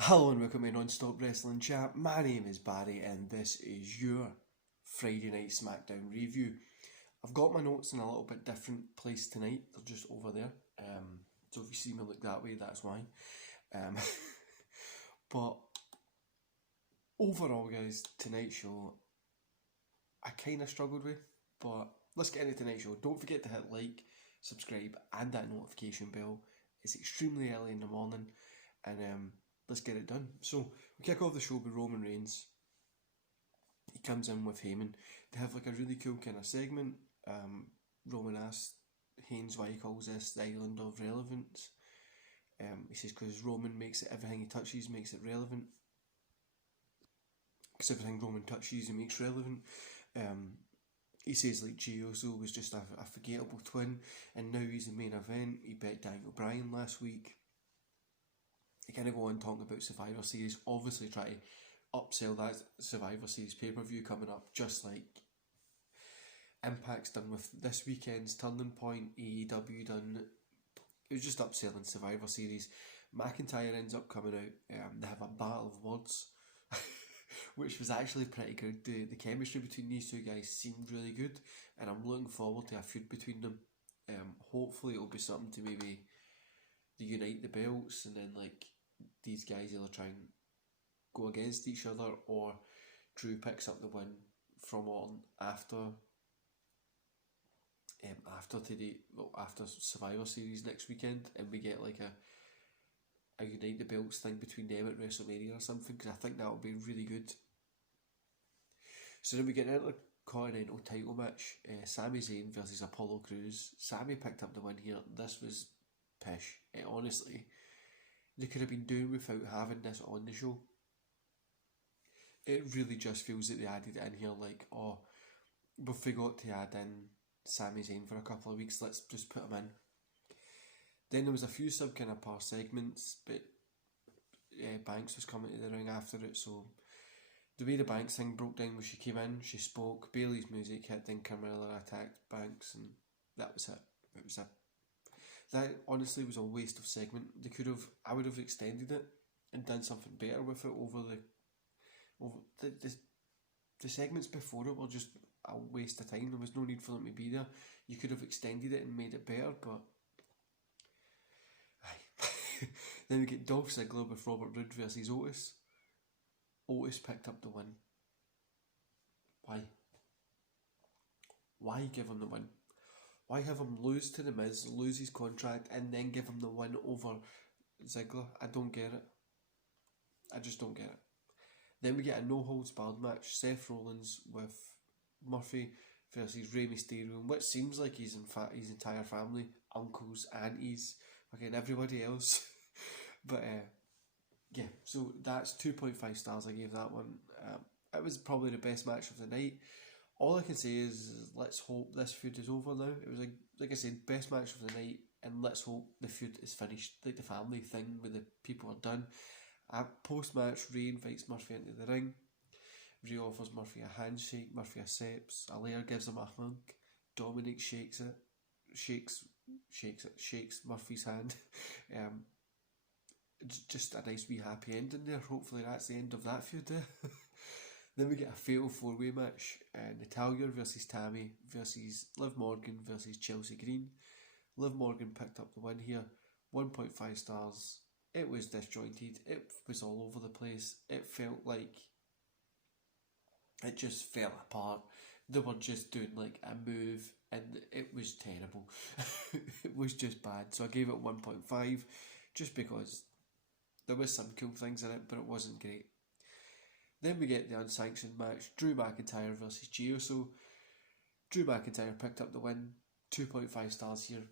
Hello and welcome to Non-Stop Wrestling Chat. My name is Barry and this is your Friday Night Smackdown review. I've got my notes in a little bit different place tonight. They're just over there. So if you see me look that way, that's why. But overall, guys, tonight's show I kind of struggled with. But let's get into tonight's show. Don't forget to hit like, subscribe and that notification bell. It's extremely early in the morning and let's get it done. So we kick off the show with Roman Reigns. He comes in with Heyman. They have like a really cool kind of segment. Roman asks Haynes why he calls this the island of relevance. He says because Roman makes it, everything he touches makes it relevant. Because everything Roman touches he makes relevant. He says like Jey Uso was just a forgettable twin and now he's the main event. He bet Daniel Bryan last week. They kind of go on talking about Survivor Series, obviously try to upsell that Survivor Series pay-per-view coming up, just like Impact's done with this weekend's Turning Point, AEW done. It was just upselling Survivor Series. McIntyre ends up coming out, they have a battle of words, which was actually pretty good. The chemistry between these two guys seemed really good, and I'm looking forward to a feud between them. Hopefully it'll be something to maybe unite the belts, and then like these guys either try and go against each other, or Drew picks up the win from Orton after after Survivor Series next weekend, and we get like a unite the belts thing between them at WrestleMania or something, because I think that would be really good. So then we get into the Continental title match, Sami Zayn versus Apollo Crews. Sami picked up the win here. This was pish. Honestly, they could have been doing without having this on the show. It really just feels that they added it in here like, oh, we forgot to add in Sami Zayn for a couple of weeks, let's just put him in. Then there was a few sub kind of par segments, but Banks was coming to the ring after it, so the way the Banks thing broke down was she came in, she spoke, Bailey's music hit, then Carmella attacked Banks, and that was it. That honestly was a waste of segment. I would have extended it and done something better with it over the segments before it were just a waste of time. There was no need for them to be there. You could have extended it and made it better, but then we get Dolph Ziggler with Robert Roode versus Otis. Otis picked up the win. Why give him the win? Why have him lose to The Miz, lose his contract, and then give him the win over Ziggler? I don't get it. I just don't get it. Then we get a no-holds-barred match. Seth Rollins with Murphy versus Rey Mysterio, which seems like his entire family, uncles, aunties, fucking everybody else. But yeah, so that's 2.5 stars I gave that one. It was probably the best match of the night. All I can say is let's hope this feud is over now. It was like I said, best match of the night, and let's hope the feud is finished. Like the family thing where the people are done. Post match, Rey invites Murphy into the ring. Rey offers Murphy a handshake. Murphy accepts. Alair gives him a hug. Dominic shakes Murphy's hand. Just a nice wee happy ending there. Hopefully that's the end of that feud there. Then we get a fatal 4-way match. Natalya versus Tammy versus Liv Morgan versus Chelsea Green. Liv Morgan picked up the win here. 1.5 stars. It was disjointed. It was all over the place. It felt like it just fell apart. They were just doing like a move and it was terrible. It was just bad. So I gave it 1.5 just because there was some cool things in it, but it wasn't great. Then we get the unsanctioned match, Drew McIntyre versus Jey Uso. Drew McIntyre picked up the win, 2.5 stars here.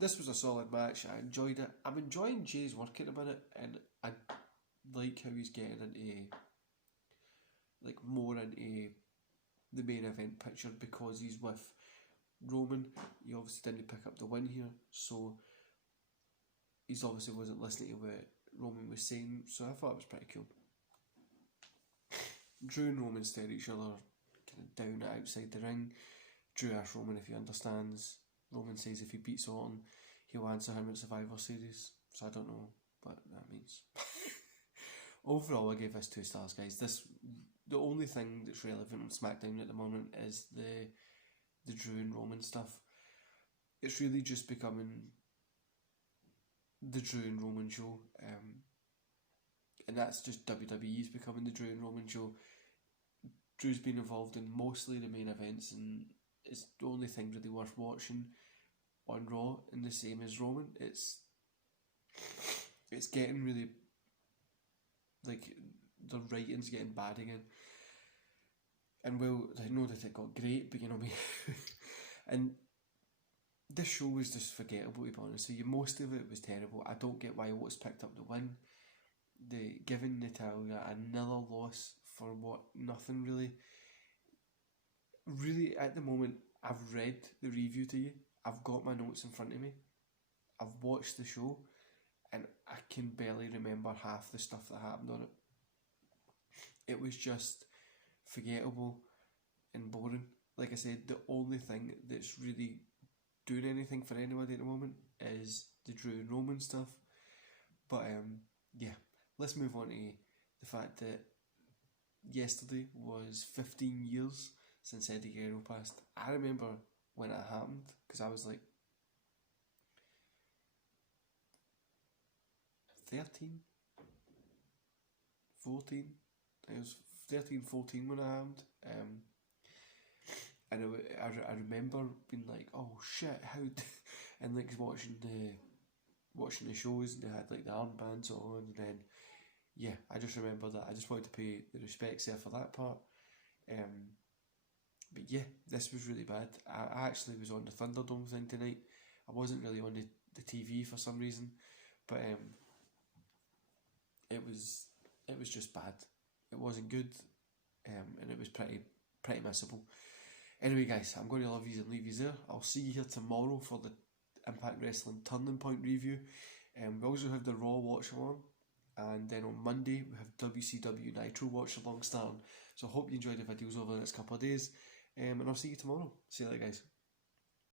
This was a solid match, I enjoyed it. I'm enjoying Jay's work at a minute, and I like how he's getting into more into the main event picture because he's with Roman. He obviously didn't pick up the win here, so he's obviously wasn't listening to what Roman was saying, so I thought it was pretty cool. Drew and Roman stare at each other kind of down outside the ring. Drew asks Roman if he understands. Roman says if he beats Orton, he'll answer him at Survivor Series. So I don't know what that means. overall, I gave this 2 stars, guys. The only thing that's relevant on SmackDown at the moment is the Drew and Roman stuff. It's really just becoming the Drew and Roman show, and that's just WWE's becoming the Drew and Roman show. Drew's been involved in mostly the main events, and it's the only thing really worth watching on Raw, and the same as Roman. It's getting really, like, the writing's getting bad again. And well, I know that it got great, but you know me. And this show was just forgettable, to be honest with you. Most of it was terrible. I don't get why Otis picked up the win. Giving Natalia another loss for what? Nothing really. Really, at the moment, I've read the review to you. I've got my notes in front of me. I've watched the show, and I can barely remember half the stuff that happened on it. It was just forgettable and boring. Like I said, the only thing that's really doing anything for anybody at the moment is the Drew and Roman stuff. But yeah, let's move on to the fact that yesterday was 15 years since Eddie Guerrero passed. I remember when it happened, because I was like 13, 14. I was 13, 14 when it happened. And I remember being like, oh shit, how and like watching the shows, and they had like the armbands on, and then yeah, I just remember that. I just wanted to pay the respects there for that part. But yeah, this was really bad. I actually was on the Thunderdome thing tonight. I wasn't really on the TV for some reason, but it was just bad. It wasn't good, and it was pretty missable. Anyway, guys, I'm going to love you and leave you there. I'll see you here tomorrow for the Impact Wrestling Turning Point review. We also have the Raw watch along, and then on Monday we have WCW Nitro watch along starting. So I hope you enjoyed the videos over the next couple of days, and I'll see you tomorrow. See you later, guys.